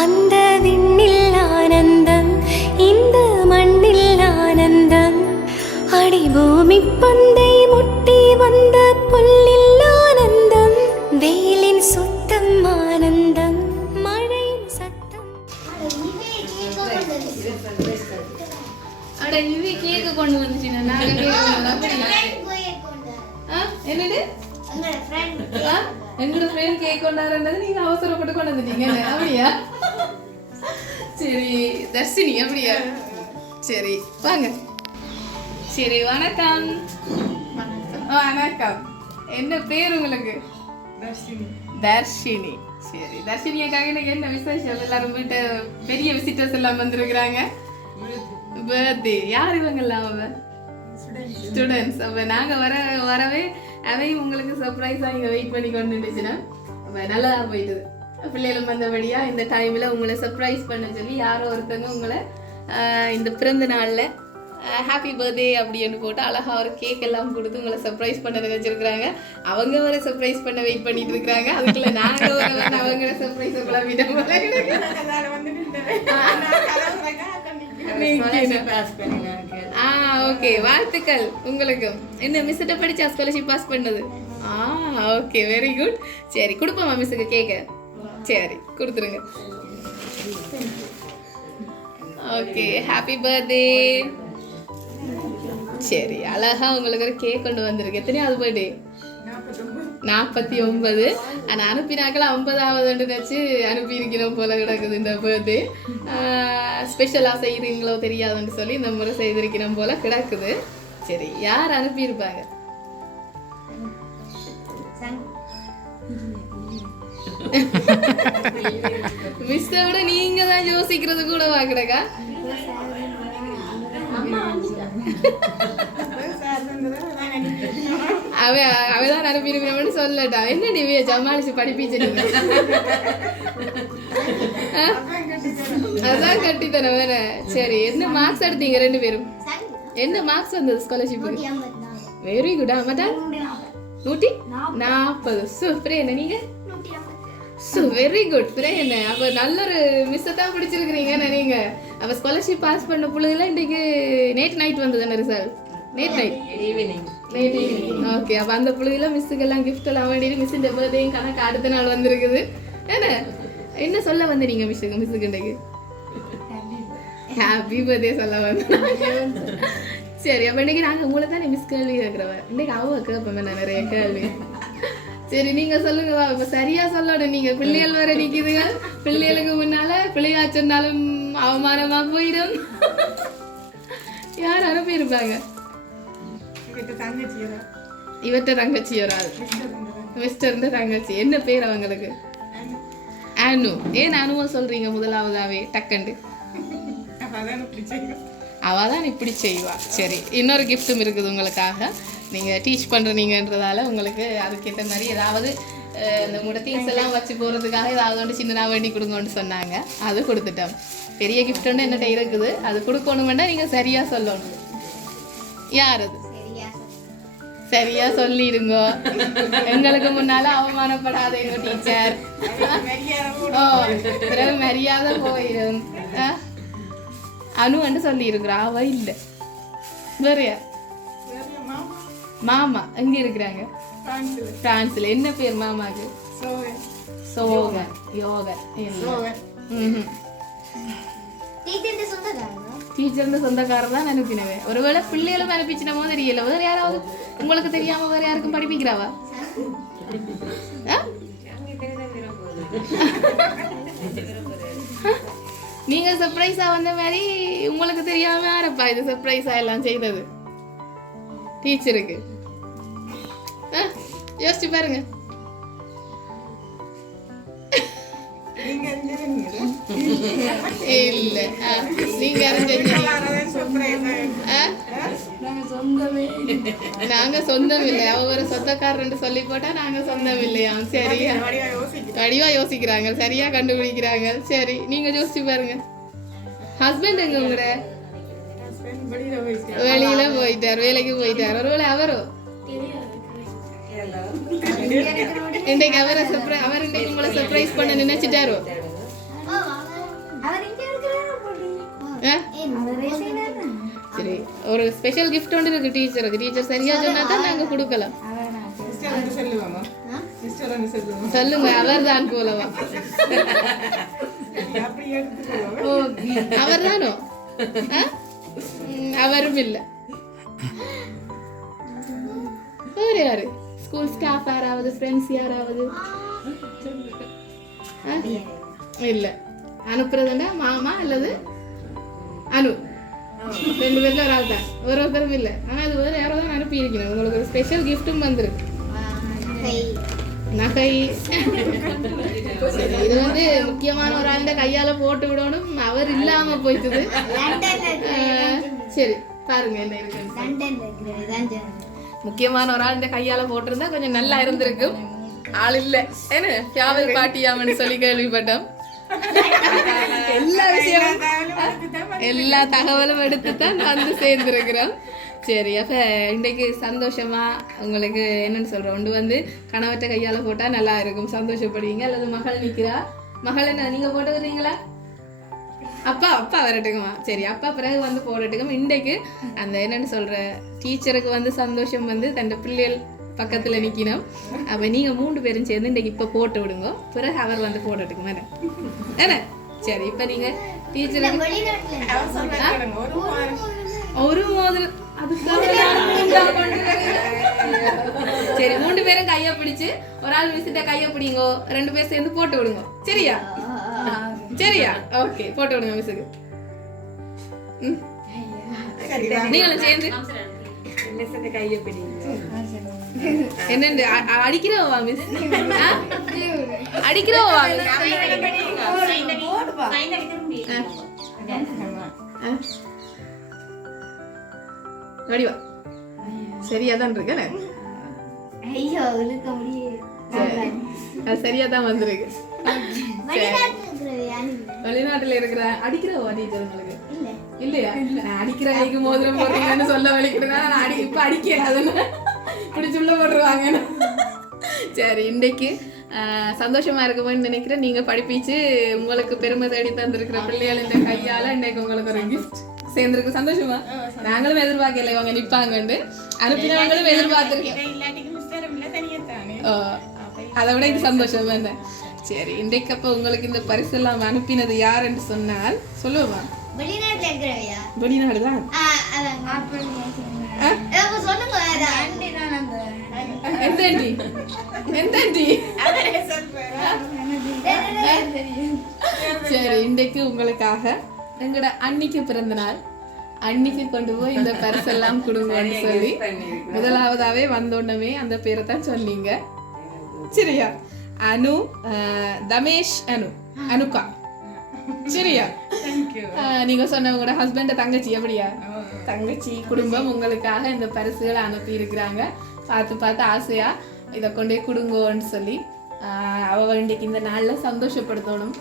அந்த விண்ணில் ஆனந்தம் இந்த மண்ணில் ஆனந்தம். அடி பூமி பந்தை முட்டி வந்த புல்லில் ஆனந்தம். வெயிலின் சுத்தம் ஆனந்தம் மழையின் சத்தம். அட இவி கேக்கு கொண்டு நாங்க என்னது? எங்களோட ஃப்ரெண்ட் கேக் கொண்டாடுறது நீங்க அவசரப்பட்டு கொண்டு வந்துட்டீங்க அப்படியா? சரி தர்ஷினி அப்படியா? சரி வாங்க. சரி வணக்கம். வணக்கம். என்ன பேர் உங்களுக்கு? தர்ஷினி. சரி தர்ஷினியக்காக எனக்கு என்ன விசேஷம்? எல்லாரும் வீட்டு பெரிய விசிட்டர்ஸ் எல்லாம் வந்திருக்கிறாங்க. பர்த்டே. யார் இவங்கெல்லாம் அவ? ஸ்டூடெண்ட்ஸ் அப்போ நாங்கள் வர வரவே அவையும் உங்களுக்கு சர்ப்ரைஸாக இங்கே வெயிட் பண்ணி கொண்டு இருந்துச்சுன்னா அப்போ நல்லா போயிட்டுது பிள்ளைகளும் வந்தபடியா இந்த டைமில் உங்களை சர்ப்ரைஸ் பண்ண சொல்லி யாரோ ஒருத்தவங்க உங்களை இந்த பிறந்த நாளில் ஹாப்பி பர்த்டே அப்படின்னு போட்டு அழகா ஒரு கேக் எல்லாம் கொடுத்து உங்களை சர்ப்ரைஸ் பண்ண நினைச்சிருக்கிறாங்க அவங்க வர சர்ப்ரைஸ் பண்ண வெயிட் பண்ணிட்டு இருக்காங்க அதுக்குள்ள நாங்க வர வந்து அவங்கள சர்ப்ரைஸ் குழம்பிட்டோம் போல ஆ ஓகே வாழ்த்துக்கள் உங்களுக்கு. என்ன மிஸ்கிட்ட படிச்சா ஸ்காலர்ஷிப் பாஸ் பண்ணது? ஆ ஓகே வெரி குட் சரி கொடுப்போமா மிஸ்ஸுக்கு கேக்க சரி கொடுத்துருங்க. ஓகே ஹாப்பி பர்த்டே சரி அழகா உங்களுக்கு ஒரு கேக் கொண்டு வந்திருக்கு. எத்தனையாவது பர்த்டே நாற்பத்தி ஒன்பது ஆனால் அனுப்பினாக்கள் ஐம்பதாவது நினச்சி அனுப்பியிருக்கிறோம் போல கிடக்குது இந்த பர்த்டே ஸ்பெஷலாக செய்கிறீங்களோ தெரியாதுன்னு சொல்லி இந்த முறை செய்திருக்கிறோம் போல கிடக்குது. சரி யார் அனுப்பியிருப்பாங்க? மிஸ்ஸை விட நீங்க தான் யோசிக்கிறது கூட வாக்கிடக்கா அவ அவதான் அனுப்பியிருக்கிறவன்னு சொல்லட்டா. என்ன நீ ஜமாளிச்சு படிப்பீச்சு நீங்க ஆ? அதான் கட்டித்தனம் வேற. சரி என்ன மார்க்ஸ் எடுத்தீங்க ரெண்டு பேரும்? என்ன மார்க்ஸ் வந்தது ஸ்காலர்ஷிப்புக்கு வெரி குட் ஆமாடா நூற்றி நாற்பது சு என்ன நீங்கள் சு வெரி குட் என்ன? அப்ப நல்ல ஒரு மிஸ் தான் பிடிச்சிருக்கிறீங்க நீங்க அப்ப ஸ்காலர்ஷிப் பாஸ் பண்ண பிள்ளைகள இன்னைக்கு நேற்று நைட் வந்தது என்ன ரிசல்ட் நேற்று நைட் நேற்று ஓகே அப்ப அந்த பிள்ளைகள மிஸ்ஸுக்கு எல்லாம் கிஃப்ட் எல்லாம் வேண்டிட்டு மிஸ் இந்த பர்த்டேயும் கணக்கு அடுத்த நாள் வந்திருக்குது. என்ன? என்ன சொல்ல வந்து நீங்க மிஸ்ஸுக்கு மிஸ்ஸுக்கு இன்னைக்கு? ஹாப்பி பர்த்டே சொல்ல வந்து சரி அப்ப இன்னைக்கு நாங்க உங்களை தானே மிஸ் கேள்வி கேட்கிறவ? இன்னைக்கு அவ கேட்போம் நான் நிறைய கேள்வி. சரி நீங்க சொல்லுங்க இப்ப சரியா சொல்லணும். நீங்க பிள்ளைகள் வேற நிக்குதுங்க. பிள்ளைகளுக்கு முன்னால பிள்ளையா சொன்னாலும் அவமானமா போயிடும். யார் அனுப்பியிருப்பாங்க இவற்ற தங்கச்சி ஒரு ஆள் மிஸ்டர் தங்கச்சி. என்ன பேர் அவங்களுக்கு? அனு. ஏன் அனுவ சொல்றீங்க முதலாவதாவே? டக்கண்டு அவ தான் இப்படி செய்வா. சரி இன்னொரு கிஃப்ட்டும் இருக்குது உங்களுக்காக. நீங்கள் டீச் பண்ணுறீங்கன்றதால உங்களுக்கு அதுக்கேற்ற மாதிரி ஏதாவது இந்த உங்களோட திங்ஸ் எல்லாம் வச்சு போகிறதுக்காக ஏதாவது ஒன்று சின்னதாக வேண்டி கொடுங்கன்னு சொன்னாங்க. அது கொடுத்துட்டோம். பெரிய gift ஒன்று என்னட்ட இருக்குது. அது கொடுக்கணுமெண்டா நீங்கள் சரியாக சொல்லணும். யார் அது? சரியா சொல்லிடுங்க. எங்களுக்கு முன்னால அவமானப்படாத எங்க டீச்சர் ஓ பிறகு மரியாதை போயிடும் ஆ? அனுன்னு சொல்லி இருக்கிறா அவ இல்ல. வேற யார் மாமா எங்க இருக்கிறாங்க? பிரான்ஸ்ல என்ன பேர் மாமாக்கு சோகன். யோகன். டீச்சர்னு சொந்தக்காரர் தான் அனுப்பினவே ஒருவேளை பிள்ளைகளும் அனுப்பிச்சினமோ தெரியல. வேற யாராவது உங்களுக்கு தெரியாம வேற யாருக்கும் படிப்பிக்கிறாவா? ஆ? நீங்க சர்ப்ரைஸா வந்த மாதிரி உங்களுக்கு தெரியாம யாரப்பா இது சர்ப்ரைஸா எல்லாம் செய்தது? டீச்சருக்கு. ஆ? யோசிச்சு பாருங்க. இல்ல. ஆ, நீங்க? நாங்க சொந்தம். இல்லை அவ ஒரு சொந்தக்காரன் சொல்லி போட்டா நாங்க சொந்தம் இல்லையா சரியா வடிவா யோசிக்கிறாங்க. சரியா கண்டுபிடிக்கிறாங்க. சரி நீங்க யோசிச்சு பாருங்க. ஹஸ்பண்ட் எங்க உங்களோட? வெளியில போயிட்டார் வேலைக்கு போயிட்டார். ஒருவேளை அவரோ? இன்றைக்கு அவரை சர்ப்ரை அவர் இன்றைக்கு உங்களை சர்ப்ரைஸ் பண்ண நினைச்சிட்டாரோ? சரி ஒரு ஸ்பெஷல் gift ஒன்று இருக்கு டீச்சருக்கு டீச்சர் சரியா சொன்னா தான் நாங்க கொடுக்கலாம். சொல்லுங்க அவர் தான் போலவா அவர் தானோ அவரும் இல்ல வேறு யாரு ஸ்கூல் ஸ்டாஃப் யாராவது ஃப்ரெண்ட்ஸ் யாராவது ஆ? இல்ல அனுப்புறதுன்னா மாமா அல்லது அனு ரெண்டு பேர்ல ஒரு ஆள் தான் ஒரு ஒருத்தரும் இல்ல ஆனா அது வேற நகை. இது வந்து முக்கியமான ஒரு ஆண்ட கையால போட்டு விடணும். அவர் இல்லாம போயிட்டுது. சரி பாருங்க என்ன இருக்கு. முக்கியமான ஒரு ஆண்ட கையால போட்டிருந்தா கொஞ்சம் நல்லா இருந்திருக்கும். ஆள் இல்ல. என்ன? தியாவல் பாட்டியாமன்னு சொல்லி கேள்விப்பட்டோம். எல்லா விஷயமும் எல்லா தகவலும் எடுத்து தான் வந்து சேர்ந்துருக்கிறோம். சரி அப்ப இன்னைக்கு சந்தோஷமா உங்களுக்கு என்னன்னு சொல்றோம் ஒன்று வந்து கணவற்ற கையால போட்டா நல்லா இருக்கும். சந்தோஷப்படுவீங்க? அல்லது மகள் நிக்கிறா? மகள் என்ன நீங்க போட்டுக்கிறீங்களா? அப்பா அப்பா வரட்டுக்குமா? சரி அப்பா பிறகு வந்து போடட்டுக்கும். இன்றைக்கு அந்த என்னன்னு சொல்ற டீச்சருக்கு வந்து சந்தோஷம் வந்து தன் பிள்ளைகள் பக்கத்துல நிக்கணும். அப்ப நீங்க மூன்று பேரும் சேர்ந்து இன்றைக்கு இப்ப போட்டு விடுங்க. பிறகு அவர் வந்து போடட்டுக்கும்? என்ன? என்ன? சரி இப்ப நீங்க டீச்சருக்கு ஒரு மோதிரம் சரி மூணு பேரும் கைய பிடிச்சு ஒரு ஆள் மிஸ்கிட்ட கைய பிடிங்கோ ரெண்டு பேரும் சேர்ந்து போட்டு விடுங்க. சரியா? சரியா? ஓகே போட்டு விடுங்க மிஸ்ஸுக்கு. நீங்களும் சேர்ந்து. என்னண்டு அடிக்கிறவா மிஸ்? அடிக்கிறவா miss? ஆ. வடிவா சரியா தான் இருக்கேன் ஐயோ இழுக்க முடியாது சரி. அது சரியா தான் வந்திருக்கு வெளிநாட்டுல இருக்கிற அடிக்கிறவா டீச்சர் உங்களுக்கு? இல்லையா? அடிக்கிற கைக்கு மோதிரம் போடுறீங்கன்னு சொல்ல வலிக்கிறேன் நான் அடி இப்ப அடிக்க பிடிச்சு உள்ள போட்டுருவாங்க சரி இன்னைக்கு ஆஹ், சந்தோஷமா இருக்கும்னு நினைக்கிறேன். நீங்க படிப்பிச்சு உங்களுக்கு பெருமை தேடி தந்திருக்கிற பிள்ளைகள் இந்த கையால இன்னைக்கு உங்களுக்கு ஒரு கிஃப்ட் சேர்ந்திருக்கு. சந்தோஷமா? நாங்களும் எதிர்பார்க்கல இவங்க நிப்பாங்கன்னு அனுப்பினவங்களும் எதிர்பார்த்திருக்கேன் ஓ, அதை விட இது சந்தோஷம். என்ன சரி இன்றைக்கு அப்ப உங்களுக்கு இந்த பரிசெல்லாம் அனுப்பினது யார் என்று சொன்னால் சொல்லுவா வெளிநாட்டுல இருக்கிறவையா? வெளிநாடு தான் சொல்லுங்க ஆண்டி தான் அந்த எந்த ஆண்டி? எந்த ஆண்டி? சரி இன்றைக்கு உங்களுக்காக எங்களோட அன்னிக்கு பிறந்த நாள் அன்னிக்கு கொண்டு போய் இந்த பரிசெல்லாம் கொடுங்கன்னு சொல்லி முதலாவதாவே வந்தோடனே அந்த பேரை தான் சொன்னீங்க. சரியா? அனு தமேஷ் அனு அனுகா சரியா? நீங்க சொன்ன உங்களோட ஹஸ்பண்ட் தங்கச்சி அப்படியா தங்கச்சி குடும்பம் உங்களுக்காக இந்த பரிசுகளை அனுப்பி இருக்கிறாங்க பார்த்து பார்த்து ஆசையா இதை கொண்டு கொடுங்கோன்னு சொல்லி ஆஹ் அவ இன்றைக்கு இந்த நாள்ல சந்தோஷப்படுத்தணும்.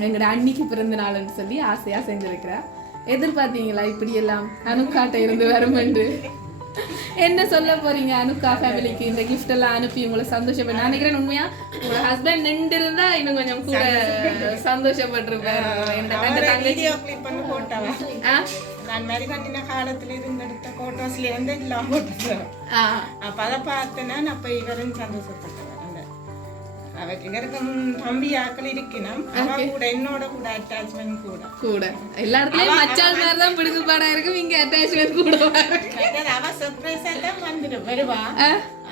எங்களோட அன்னிக்கு பிறந்த நாள்னு சொல்லி ஆசையா செஞ்சிருக்கிறா. எதிர்பார்த்தீங்களா இப்படி எல்லாம் அனுக்காட்ட இருந்து வருமென்று என்ன சொல்ல போறீங்க அனுக்கா ஃபேமிலிக்கு இந்த gift எல்லாம் அனுப்பி உங்களை சந்தோஷப்பட நான் நினைக்கிறேன் உண்மையா உங்க ஹஸ்பண்ட் நின்று இருந்தா இன்னும் கொஞ்சம் கூட ஆ நான் மாதிரி கட்டின காலத்துல இருந்து எடுத்த போட்டோஸ்ல இருந்து எல்லாம் போட்டுருவேன் ஆ. அப்ப அதை பார்த்தேன்னா நான் அப்ப இவரும் சந்தோஷப்பட்டவர் அந்த அவர் இவருக்கும் தம்பி ஆக்கள் இருக்கணும் அவ கூட என்னோட கூட அட்டாச்மெண்ட் கூட கூட எல்லா இடத்துலயும் மச்சான் மாதிரி தான் இருக்கும் இங்க அட்டாச்மெண்ட் கூட அவ சர்ப்ரைஸ் எல்லாம் வந்துடும் வருவா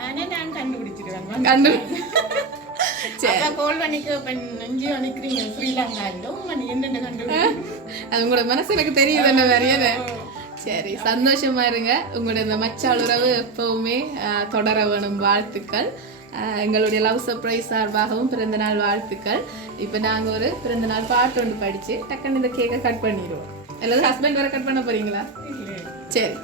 ஆனா நான் கண்டுபிடிச்சிடுவேன் கண்டுபிடிச்சு உங்களோட மனசு எனக்கு தெரியுது என்ன வேறையான சரி சந்தோஷமா இருங்க உங்களோட இந்த மச்சாள் உறவு எப்பவுமே தொடர வேணும் வாழ்த்துக்கள் எங்களுடைய லவ் சர்ப்ரைஸ் சார்பாகவும் பிறந்தநாள் வாழ்த்துக்கள் இப்போ நாங்க ஒரு பிறந்தநாள் பாட்டு ஒன்று படிச்சு டக்குன்னு இந்த கேக்கை கட் பண்ணிடுவோம் அல்லது ஹஸ்பண்ட் வேற கட் பண்ண போறீங்களா சரி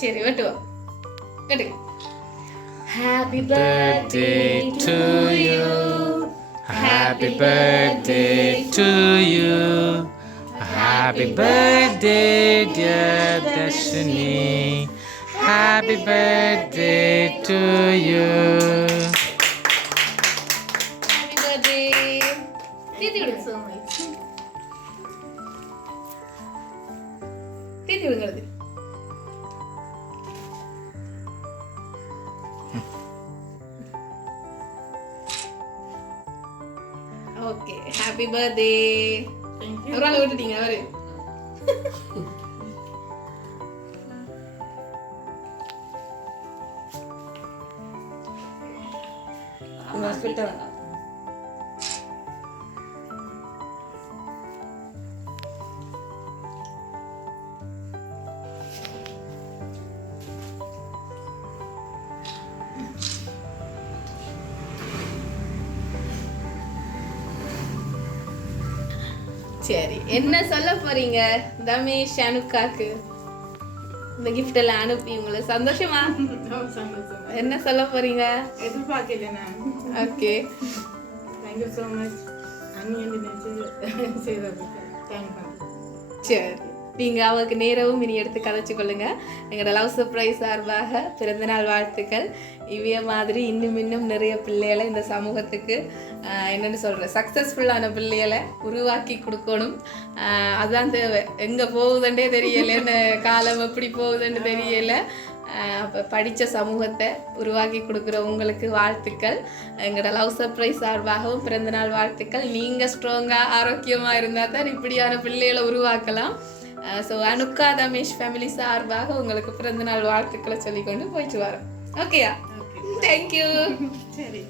சரி வெட்டுவோம் கட்டுங்க happy birthday to you. Happy birthday to you. Happy birthday, dear Destiny. Happy birthday to you. Happy birthday. Titi വിടും സോങ് തേത്തി വിടുന്നത് ഓക്കെ ഹാപ്പി ബർത്ത്ഡേ ഒരാളെ വിട്ടിട്ടിങ്ങനെ വരും அவரு சரி என்ன சொல்ல போறீங்க? தமேஷ் அனுக்காக்கு. இந்த கிஃப்ட் எல்லாம் அனுப்பி உங்களை. சந்தோஷமா? என்ன சொல்ல போறீங்க? எதிர்பார்க்கல okay thank you so much அண்ணி தேங்க்யூ சரி. நீங்கள் அவளுக்கு நேரவும் இனி எடுத்து கதைச்சு கொள்ளுங்க. எங்களோட லவ் சர்ப்ரைஸ் சார்பாக பிறந்தநாள் வாழ்த்துக்கள். இவைய மாதிரி இன்னும் இன்னும் நிறைய பிள்ளைகளை இந்த சமூகத்துக்கு என்னென்னு என்னன்னு சொல்கிறேன் சக்ஸஸ்ஃபுல்லான பிள்ளைகளை உருவாக்கி கொடுக்கணும். அதுதான் தேவை. எங்கே போகுதுன்றே தெரியலன்னு காலம் எப்படி போகுதுன்னு தெரியலை. அப்போ படித்த சமூகத்தை உருவாக்கி கொடுக்குற உங்களுக்கு வாழ்த்துக்கள். எங்களோட லவ் சர்ப்ரைஸ் சார்பாகவும் பிறந்தநாள் வாழ்த்துக்கள். நீங்கள் ஸ்ட்ராங்காக ஆரோக்கியமாக இருந்தால் தான் இப்படியான பிள்ளைகளை உருவாக்கலாம். ஸோ அனுக்கா தமேஷ் ஃபேமிலி சார்பாக உங்களுக்கு பிறந்தநாள் வாழ்த்துக்களை சொல்லிக்கொண்டு போயிட்டு வரோம். ஓகேயா தேங்க்யூ சரி.